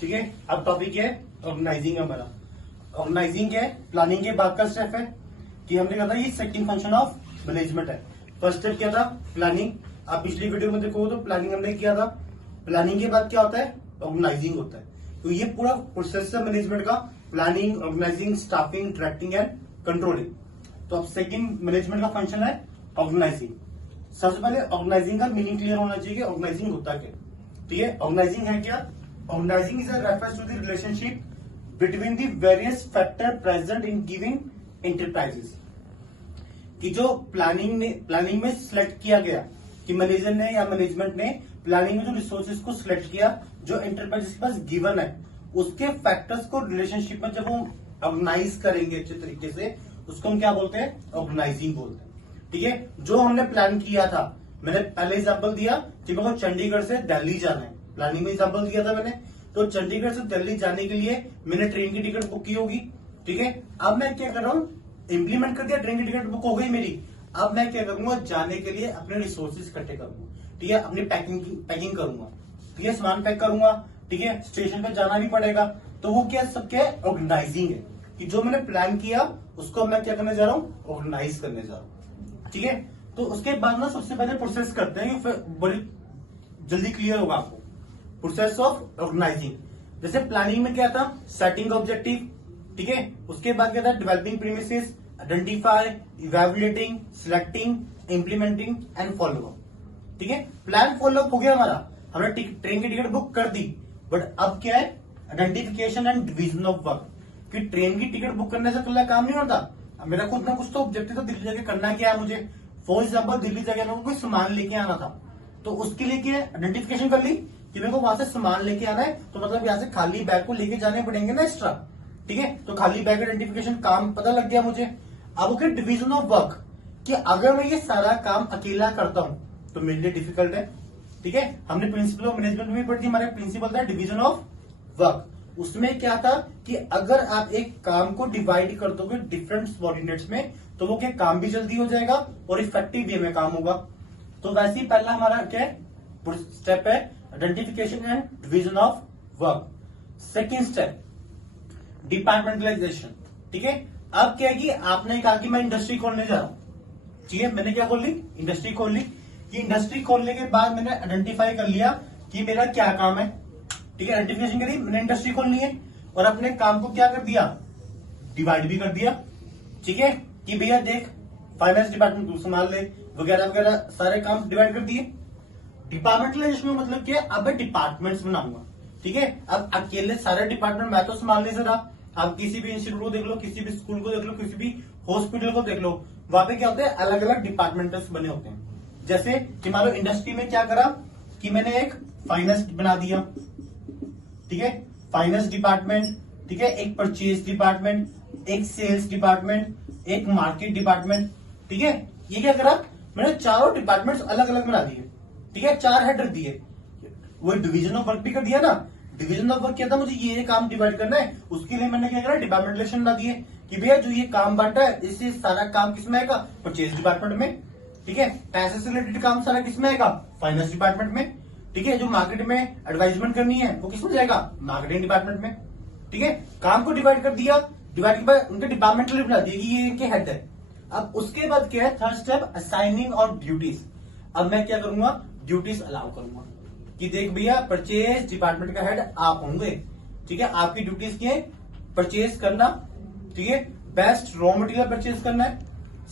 ठीक है। अब टॉपिक है ऑर्गेनाइजिंग हमारा। ऑर्गेनाइजिंग क्या है? प्लानिंग के बाद का स्टेप है कि हमने कहा था ये सेकंड फंक्शन ऑफ मैनेजमेंट है। फर्स्ट स्टेप क्या था? प्लानिंग। आप पिछली वीडियो में देखो तो प्लानिंग हमने किया था। प्लानिंग के बाद क्या होता है? ऑर्गेनाइजिंग होता है। तो ये पूरा प्रोसेस है मैनेजमेंट का, planning, organizing, staffing, tracking and controlling. तो अब सेकंड मैनेजमेंट का फंक्शन है ऑर्गेनाइजिंग। सबसे पहले ऑर्गेनाइजिंग का मीनिंग क्लियर होना चाहिए कि ऑर्गेनाइजिंग होता क्या। ठीक है, ऑर्गेनाइजिंग है क्या? Organizing is refers to the relationship between the various factor present in giving enterprises. कि जो प्लानिंग में सिलेक्ट किया गया कि मैनेजर ने या मैनेजमेंट ने प्लानिंग में जो रिसोर्सेज को सिलेक्ट किया जो एंटरप्राइजेस के पास गिवन है, उसके फैक्टर्स को रिलेशनशिप में जब वो ऑर्गेनाइज करेंगे अच्छे तरीके से, उसको हम क्या बोलते हैं? ऑर्गेनाइजिंग बोलते हैं। ठीक है, जो हमने प्लान किया था, मैंने पहले एग्जांपल दिया कि मेरे को चंडीगढ़ से दिल्ली जाना है। प्लानिंग में एग्जांपल दिया था मैंने, तो चंडीगढ़ से दिल्ली जाने के लिए मैंने ट्रेन की टिकट बुक की होगी। ठीक है, अब मैं क्या कर रहा हूँ? इंप्लीमेंट कर दिया, ट्रेन की टिकट बुक हो गई मेरी। अब मैं क्या करूंगा? जाने के लिए अपने रिसोर्सेज इकट्ठे करूंगा। ठीक है, अपनी पैकिंग करूंगा। ठीक है, सामान पैक करूंगा। ठीक है, स्टेशन पे जाना भी पड़ेगा। तो वो क्या सब क्या है? ऑर्गेनाइजिंग है कि जो मैंने प्लान किया उसको मैं क्या करने जा रहा हूँ? ऑर्गेनाइज करने जा रहा हूँ। ठीक है, तो उसके बाद ना सबसे पहले प्रोसेस करते हैं, फिर बड़ी जल्दी क्लियर होगा आपको। प्रोसेस ऑफ ऑर्गेनाइजिंग, जैसे प्लानिंग में क्या था? Setting objective. ठीक है, उसके बाद क्या था? Developing premises, identify, evaluating, selecting, implementing and follow up. ठीक है, प्लान फॉलो अप हो गया हमारा, हमने ट्रेन की टिकट बुक कर दी। बट अब क्या है? Identification and division of work. कि ट्रेन की टिकट बुक करने से कल काम नहीं होता, मेरा कुछ ना कुछ तो ऑब्जेक्टिव तो दिल्ली जाके करना क्या है मुझे। फॉर एग्जाम्पल दिल्ली जाके मेरे को कोई सामान लेके आना था, तो उसके लिए क्या आइडेंटिफिकेशन कर ली कि मेरे को वहां से सामान लेके आना है, तो मतलब यहाँ से खाली बैग को लेके जाने पड़ेंगे ना एक्स्ट्रा। ठीक है, तो खाली बैग आइडेंटिफिकेशन काम पता लग गया मुझे। अब क्या? डिवीजन ऑफ वर्क, कि अगर मैं ये सारा काम अकेला करता हूं तो मेरे लिए डिफिकल्ट है। ठीक है, हमने प्रिंसिपल ऑफ मैनेजमेंट में पढ़ी थी, हमारे प्रिंसिपल था डिवीजन ऑफ वर्क। उसमें क्या था कि अगर आप एक काम को डिवाइड कर दोगे डिफरेंट सबऑर्डिनेट्स में, तो वो क्या काम भी जल्दी हो जाएगा और इफेक्टिव वे में काम होगा। तो वैसे ही पहला हमारा क्या है? स्टेप है identification and division of work. Second step departmentalisation. ठीक है, अब क्या है कि आपने कहा कि मैं इंडस्ट्री खोलने जा रहा हूं। ठीक है, मैंने क्या खोल ली? इंडस्ट्री खोल ली। कि इंडस्ट्री खोलने के बाद मैंने आइडेंटिफाई कर लिया कि मेरा क्या काम है। ठीक है, आइडेंटिफिकेशन करी, मैंने इंडस्ट्री खोलनी है और अपने काम को क्या कर दिया? डिवाइड भी कर दिया। ठीक है, कि भैया देख फाइनेंस डिपार्टमेंट तू संभाल ले, वगैरह वगैरह सारे काम डिवाइड कर दिए। डिपार्टमेंटलाइजेशन में मतलब क्या? अब मैं डिपार्टमेंट्स बनाऊंगा। ठीक है, अब अकेले सारे डिपार्टमेंट मैं तो संभाल नहीं सकता। आप किसी भी इंस्टीट्यूट को देख लो, किसी भी स्कूल को देख लो, किसी भी हॉस्पिटल को देख लो, वहां पे क्या होते हैं? अलग अलग डिपार्टमेंट्स बने होते हैं। जैसे कि मान लो इंडस्ट्री में क्या करा कि मैंने एक फाइनेंस बना दिया। ठीक है, फाइनेंस डिपार्टमेंट। ठीक है, एक परचेज डिपार्टमेंट, एक सेल्स डिपार्टमेंट, एक मार्केट डिपार्टमेंट। ठीक है, ये क्या करा? मैंने चारों डिपार्टमेंट्स अलग अलग बना दिए। ठीक है, 4 हेड रख दिए। वो डिवीजन ऑफ वर्क भी कर दिया ना। डिवीजन ऑफ वर्क क्या था? मुझे ये काम डिवाइड करना है, उसके लिए मैंने क्या करा? डिपार्टमेंटलाइजेशन बना दिए कि भैया जो ये काम बांटा है इससे सारा काम किसमें आएगा? परचेज डिपार्टमेंट में। ठीक है, पैसे से रिलेटेड काम सारा किसमें आएगा? फाइनेंस डिपार्टमेंट में। ठीक है, जो मार्केट में एडवर्टाइजमेंट करनी है वो किसमें जाएगा? मार्केटिंग डिपार्टमेंट में। ठीक है, काम को डिवाइड कर दिया, डिवाइड के बाद उनके डिपार्टमेंटल बना दिया कि ये इनके हेड है। अब उसके बाद क्या है? थर्ड स्टेप असाइनिंग और ड्यूटीज। अब मैं क्या करूंगा? ड्यूटीज अलाउ करूंगा कि देख भैया परचेज डिपार्टमेंट का हेड आप होंगे। ठीक है, आपकी ड्यूटीज क्या है? परचेज करना। ठीक है, बेस्ट रॉ मटेरियल परचेज करना है,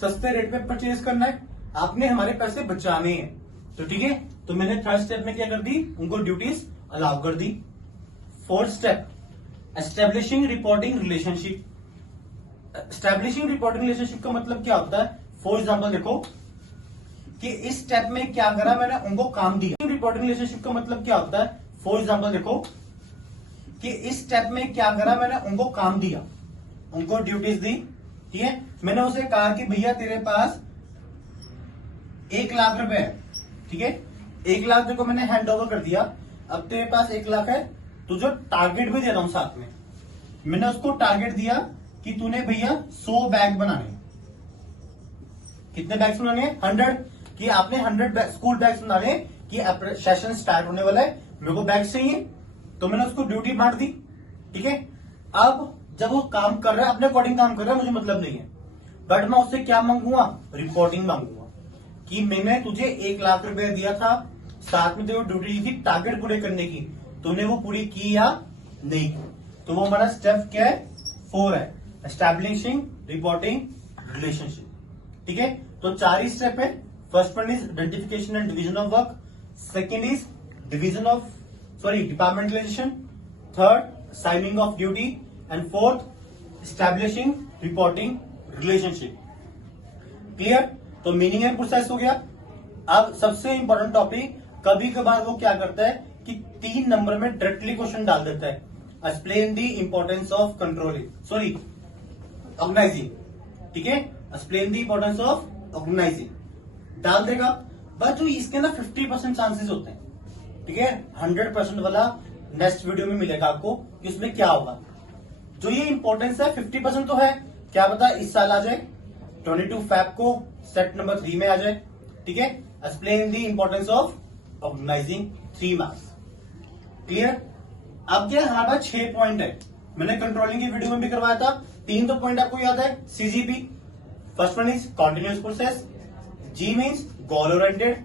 सस्ते रेट पे परचेज करना है, आपने हमारे पैसे बचाने हैं। तो ठीक है, तो मैंने थर्ड स्टेप में क्या कर दी? उनको ड्यूटीज अलाउ कर दी। Fourth step establishing reporting relationship. Establishing reporting relationship का मतलब क्या होता है? फॉर एग्जाम्पल देखो कि इस स्टेप में क्या करा? मैंने उनको काम दिया। रिपोर्टिंग रिलेशनशिप का मतलब क्या होता है? फॉर एग्जाम्पल देखो कि इस स्टेप में क्या करा? मैंने उनको काम दिया, उनको ड्यूटीज दी। ठीक है, मैंने उसे कहा कि भैया तेरे पास 1 लाख रुपए है। ठीक है, 1 लाख को मैंने हैंड ओवर कर दिया। अब तेरे पास 1 लाख है, तुझे टारगेट भी दे रहा हूं साथ में। मैंने उसको टारगेट दिया कि तूने भैया 100 बैग बनाने। कितने बैग्स बनाने? 100। कि आपने 100 स्कूल बैग्स बनाने कि सेशन स्टार्ट होने वाला है, मेरे को बैग्स चाहिए। तो मैंने उसको ड्यूटी बांट दी, ठीक है। अब जब वो काम कर रहा है, अपने अकॉर्डिंग काम कर रहा है, मुझे मतलब नहीं है, बट मैं उससे क्या मांगूंगा, रिपोर्टिंग मांगूंगा कि मैंने तुझे 1 लाख रुपए दिया था, साथ में जो ड्यूटी दी थी टारगेट पूरे करने की, तूने वो पूरी की या नहीं की। तो वो हमारा स्टेप क्या है, 4 है, एस्टैब्लिशिंग रिपोर्टिंग रिलेशनशिप, ठीक है। तो 4 ही स्टेप है। First one is identification and division of work, second is departmentalisation, third signing off duty, and fourth establishing reporting relationship. Clear? तो मीनिंग एंड प्रोसेस हो गया। अब सबसे इंपॉर्टेंट टॉपिक, कभी कभार वो क्या करता है कि 3 नंबर में डायरेक्टली क्वेश्चन डाल देता है, explain the importance of controlling organizing, ठीक है, explain the importance of organizing डाल देगा। बट जो इसके ना 50% चांसेस होते हैं, ठीक है, 100% वाला नेक्स्ट वीडियो में मिलेगा आपको कि उसमें क्या होगा। जो ये इंपॉर्टेंस है 50% तो है, क्या पता इस साल आ जाए, 22 Feb को सेट नंबर 3 में आ जाए, ठीक है। Explain the importance of organizing, 3 marks. Clear? अब क्या हमारे पास 6 पॉइंट है, मैंने कंट्रोलिंग की वीडियो में भी करवाया था। 3 तो पॉइंट आपको याद है, CGP. First one is continuous process, G means goal oriented,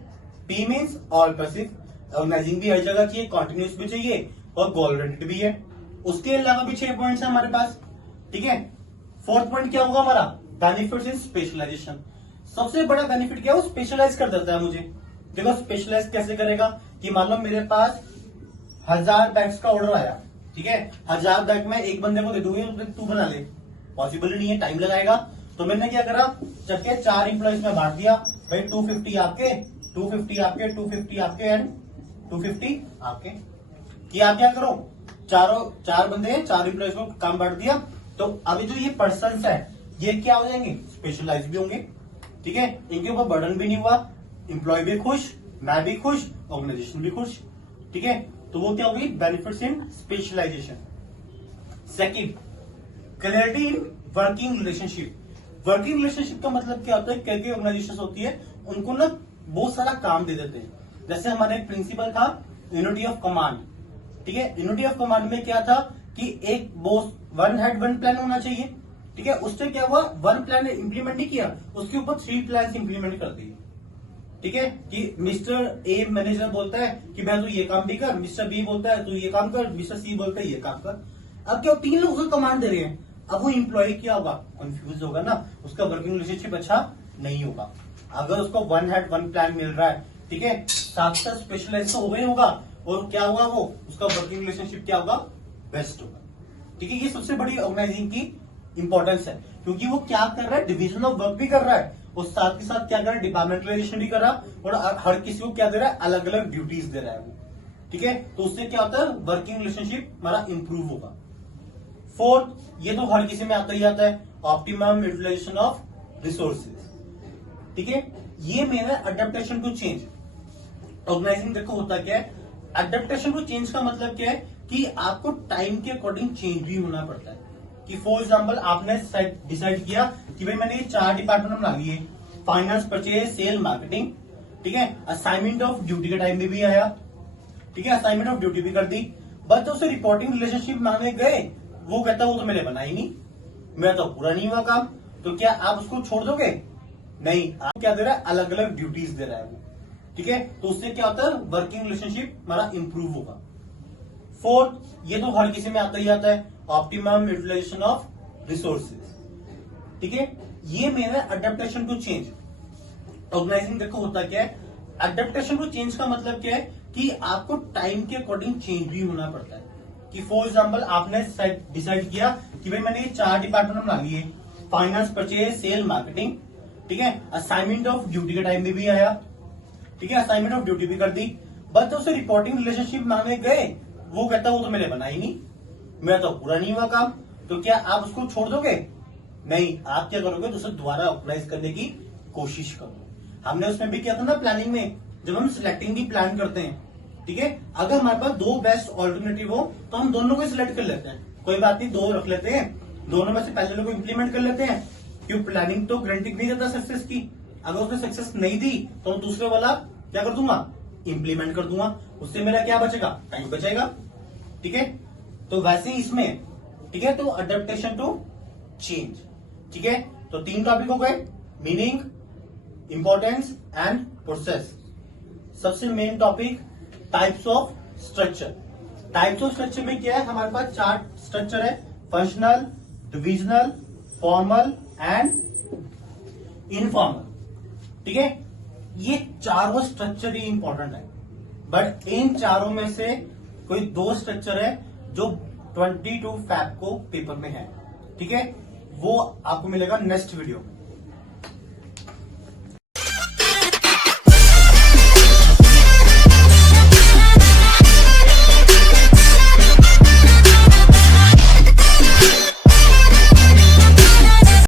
P means all passive. Organizing भी हर जगह की है, कॉन्टिन्यूस भी चाहिए और गोल ओरिएंटेड भी है। उसके अलावा भी 6 पॉइंट्स है हमारे पास, ठीक है। फोर्थ पॉइंट क्या होगा हमारा, बेनिफिट्स इन स्पेशलाइजेशन। सबसे बड़ा बेनिफिट क्या है, वो स्पेशलाइज कर देता है मुझे। देखो स्पेशलाइज कैसे करेगा कि मान लो मेरे पास 1000 बैग्स का ऑर्डर आया, ठीक है, 1000 बैग में एक बंदे को दे दूंगी तो तू बना ले, पॉसिबल नहीं है, टाइम लगाएगा। तो मैंने क्या करा, चक्के 4 इंप्लॉइज में बांट दिया, भाई 250 आपके, 250 आपके, 250 आपके एंड 250 आपके। कि आप क्या करो, 4 बंदे हैं, 4 इंप्लॉइज को काम बांट दिया, तो अभी जो ये पर्सन है ये क्या हो जाएंगे, स्पेशलाइज भी होंगे, ठीक है। इनके ऊपर बर्डन भी नहीं हुआ, इंप्लॉय भी खुश, मैं भी खुश, ऑर्गेनाइजेशन भी खुश, ठीक है। तो वो क्या होगी, benefits in specialization. Second, clarity in working relationship. Working relationship का मतलब क्या होता है, कई ऑर्गेनाइजेशन होती है उनको ना बहुत सारा काम दे देते हैं। जैसे हमारा एक प्रिंसिपल था यूनिटी ऑफ कमांड, ठीक है। यूनिटी ऑफ कमांड में क्या था कि एक बॉस, 1 हेड 1 प्लान होना चाहिए, ठीक है। उससे क्या हुआ, 1 प्लान इंप्लीमेंट नहीं किया, उसके ऊपर 3 प्लान इंप्लीमेंट कर दिए, ठीक है। कि मिस्टर ए मैनेजर बोलता है कि मैं तू ये काम भी कर, मिस्टर बी बोलता है तू ये काम कर, मिस्टर सी बोलता है ये काम कर। अब क्या 3 लोग उसको कमांड दे रहे हैं, अब वो इंप्लॉय क्या होगा, कंफ्यूज होगा ना, उसका वर्किंग रिलेशनशिप अच्छा नहीं होगा। अगर उसको 1 हेड 1 प्लान मिल रहा है, ठीक है, साथ साथ स्पेशलाइज तो होगा ही होगा, और क्या होगा, वो उसका वर्किंग रिलेशनशिप क्या होगा, बेस्ट होगा, ठीक है। ये सबसे बड़ी ऑर्गेनाइजिंग की इंपॉर्टेंस है, क्योंकि वो क्या कर रहा है, डिवीजन ऑफ वर्क भी कर रहा है, और साथ के साथ क्या कर रहा है, डिपार्टमेंटलाइजेशन भी कर रहा है, और हर किसी को क्या दे रहा है, अलग अलग ड्यूटीज दे रहा है वो, ठीक है। तो उससे क्या होता है, वर्किंग रिलेशनशिप हमारा इंप्रूव होगा। फोर्थ, ये तो हर किसी में आता ही आता है, ऑप्टिमम यूटिलाइजेशन ऑफ रिसोर्सेज, ठीक है। ये मेरा अडेप्टेशन टू चेंज। ऑर्गेनाइजिंग देखो होता क्या है, अडेप्टेशन टू चेंज का मतलब क्या है कि आपको टाइम के अकॉर्डिंग चेंज भी होना पड़ता है। कि फॉर एग्जाम्पल आपने डिसाइड किया कि भाई मैंने ये 4 डिपार्टमेंट बना लिए, फाइनेंस, परचेज, सेल, मार्केटिंग, ठीक है। असाइनमेंट ऑफ ड्यूटी के टाइम में भी आया, ठीक है, असाइनमेंट ऑफ ड्यूटी भी कर दी, बट उसे रिपोर्टिंग रिलेशनशिप मांगने गए, वो कहता वो तो मैंने बनाई नहीं, मेरा तो पूरा नहीं हुआ काम। तो क्या आप उसको छोड़ दोगे, नहीं, आप क्या दे रहा है, अलग अलग ड्यूटीज दे रहा है वो, ठीक है। तो उससे क्या होता है, वर्किंग रिलेशनशिप हमारा इंप्रूव होगा। फोर्थ, ये तो हर किसी में आता ही आता है, ऑप्टिमम यूटिलाइजेशन ऑफ रिसोर्सेज, ठीक है। ये मेरा अडेप्टेशन टू चेंज। ऑर्गेनाइजिंग देखो होता क्या है, अडेप्टेशन टू चेंज का मतलब क्या है कि आपको टाइम के अकॉर्डिंग चेंज भी होना पड़ता है। कि फॉर एग्जाम्पल आपने डिसाइड किया कि भाई मैंने ये 4 डिपार्टमेंट बना लिए, फाइनेंस, परचेज, सेल, मार्केटिंग, ठीक है। असाइनमेंट ऑफ ड्यूटी के टाइम में भी आया, ठीक है, असाइनमेंट ऑफ ड्यूटी भी कर दी, बट उसे रिपोर्टिंग रिलेशनशिप मांगने गए, वो कहता वो तो मैंने बनाई नहीं, मेरा तो पूरा नहीं हुआ काम। तो क्या आप उसको छोड़ दोगे, नहीं, आप क्या करोगे, तो उसे दोबारा ऑर्गेनाइज करने की कोशिश करो। हमने उसमें भी किया था ना प्लानिंग में, जब हम सिलेक्टिंग की प्लान करते हैं, ठीक है, अगर हमारे पास 2 बेस्ट ऑल्टरनेटिव हो तो हम दोनों को सिलेक्ट कर लेते हैं, कोई बात नहीं, 2 रख लेते हैं, दोनों में से पहले लोग इम्प्लीमेंट कर लेते हैं, क्योंकि प्लानिंग तो गारंटी नहीं देता सक्सेस की। अगर उसने सक्सेस नहीं दी तो दूसरे वाला क्या कर दूंगा, इम्प्लीमेंट कर दूंगा, उससे मेरा क्या बचेगा, टाइम बचेगा, ठीक है। तो वैसे ही इसमें, ठीक है, तो अडेप्टेशन टू चेंज, ठीक है। तो 3 टॉपिक हो गए, मीनिंग, इंपॉर्टेंस एंड प्रोसेस। सबसे main topic types of structure. Types of structure में क्या है, हमारे पास 4 स्ट्रक्चर है, functional, divisional, formal and informal, ठीक है। ये चारों स्ट्रक्चर ही इंपॉर्टेंट है, बट इन चारों में से कोई 2 स्ट्रक्चर है जो 22 फैब को पेपर में है, ठीक है। वो आपको मिलेगा नेक्स्ट वीडियो में।